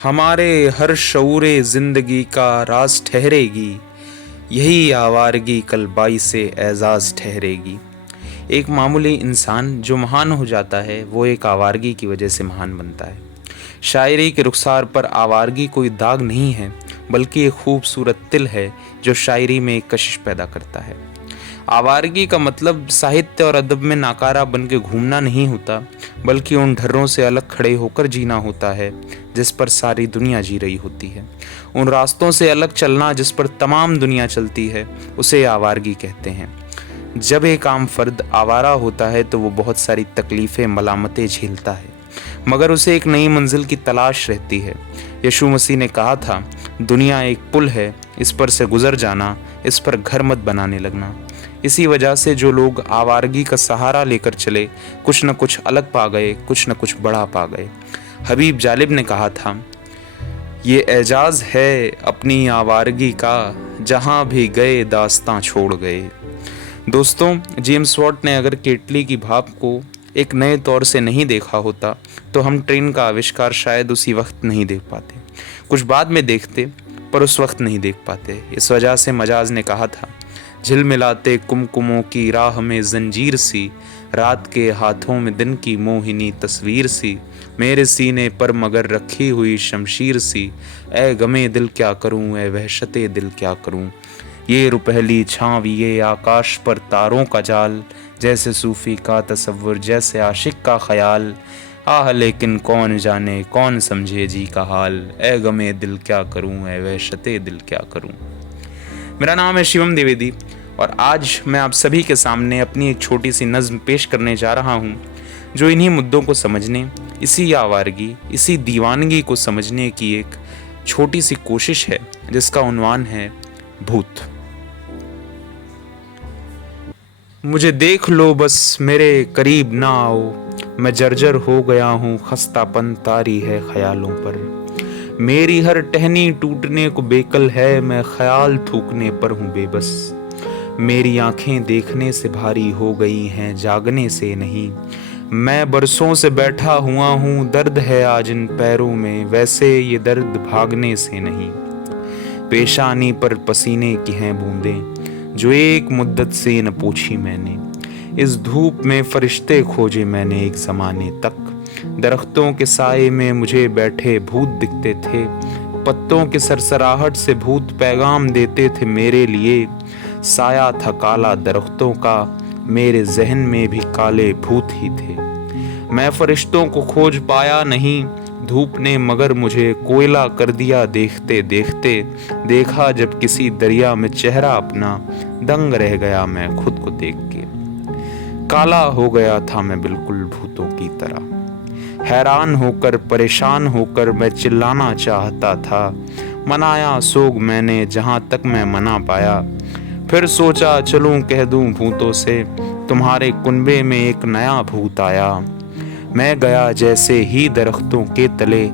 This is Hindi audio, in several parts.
हमारे हर शऊरे जिंदगी का राज ठहरेगी, यही आवारगी कल बाइसे एजाज ठहरेगी। एक मामूली इंसान जो महान हो जाता है वो एक आवारगी की वजह से महान बनता है। शायरी के रुखसार पर आवारगी कोई दाग नहीं है, बल्कि एक खूबसूरत तिल है जो शायरी में एक कशिश पैदा करता है। आवारगी का मतलब साहित्य और अदब में नाकारा बन के घूमना नहीं होता, बल्कि उन ढर्रों से अलग खड़े होकर जीना होता है जिस पर सारी दुनिया जी रही होती है। उन रास्तों से अलग चलना जिस पर तमाम दुनिया चलती है, उसे आवारगी कहते हैं। जब एक आम फर्द आवारा होता है तो वो बहुत सारी तकलीफ़ें मलामतें झेलता है, मगर उसे एक नई मंजिल की तलाश रहती है। यीशु मसीह ने कहा था, दुनिया एक पुल है, इस पर से गुजर जाना, इस पर घर मत बनाने लगना। इसी वजह से जो लोग आवारगी का सहारा लेकर चले, कुछ न कुछ अलग पा गए, कुछ न कुछ बड़ा पा गए। हबीब जालिब ने कहा था, ये एजाज़ है अपनी आवारगी का, जहाँ भी गए दास्तां छोड़ गए। दोस्तों, जेम्स वॉट ने अगर केटली की भाप को एक नए तौर से नहीं देखा होता तो हम ट्रेन का आविष्कार शायद उसी वक्त नहीं देख पाते। कुछ बाद में देखते, पर उस वक्त नहीं देख पाते। इस वजह से मजाज ने कहा था, झिलमिलाते कुमकुमों की राह में जंजीर सी, रात के हाथों में दिन की मोहिनी तस्वीर सी, मेरे सीने पर मगर रखी हुई शमशीर सी, ए गमे दिल क्या करूं, ए वहशते दिल क्या करूं। ये रुपहली छाँव, ये आकाश पर तारों का जाल, जैसे सूफी का तसव्वुर, जैसे आशिक का ख्याल। आह लेकिन कौन जाने, कौन समझे जी का हाल, ए गमे दिल क्या करूं, ए वहशते दिल क्या करूं। मेरा नाम है शिवम द्विवेदी और आज मैं आप सभी के सामने अपनी एक छोटी सी नज़्म पेश करने जा रहा हूँ, जो इन्हीं मुद्दों को समझने, इसी आवारगी, इसी दीवानगी को समझने की एक छोटी सी कोशिश है, जिसका उन्वान है भूत। मुझे देख लो बस, मेरे करीब ना आओ, मैं जर्जर हो गया हूँ, खस्तापन तारी है ख्यालों पर। मेरी हर टहनी टूटने को बेकल है, मैं ख्याल थूकने पर हूँ बेबस। मेरी आंखें देखने से भारी हो गई हैं, जागने से नहीं। मैं बरसों से बैठा हुआ हूँ, दर्द है आज इन पैरों में, वैसे ये दर्द भागने से नहीं। पेशानी पर पसीने की हैं बूंदें, जो एक मुद्दत से न पूछी मैंने। इस धूप में फरिश्ते खोजे मैंने एक ज़माने तक। दरख्तों के साए में मुझे बैठे भूत दिखते थे, पत्तों की सरसराहट से भूत पैगाम देते थे मेरे लिए। साया था काला दरख्तों का, मेरे जहन में भी काले भूत ही थे। मैं फरिश्तों को खोज पाया नहीं, धूप ने मगर मुझे कोयला कर दिया देखते देखते। देखा जब किसी दरिया में चेहरा अपना, दंग रह गया मैं खुद को देख के। काला हो गया था मैं बिल्कुल भूतों की तरह, हैरान होकर परेशान होकर मैं चिल्लाना चाहता था। मनाया सोग मैंने जहाँ तक मैं मना पाया, फिर सोचा चलूं कह दूं भूतों से, तुम्हारे कुनबे में एक नया भूत आया। मैं गया जैसे ही दरख्तों के तले,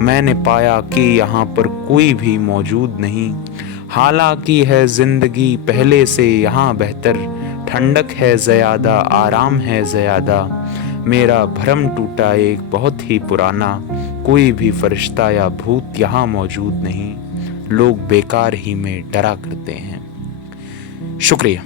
मैंने पाया कि यहाँ पर कोई भी मौजूद नहीं। हालांकि है जिंदगी पहले से यहाँ बेहतर, ठंडक है ज़्यादा, आराम है ज़्यादा। मेरा भ्रम टूटा एक बहुत ही पुराना, कोई भी फरिश्ता या भूत यहाँ मौजूद नहीं। लोग बेकार ही में डरा करते हैं। शुक्रिया।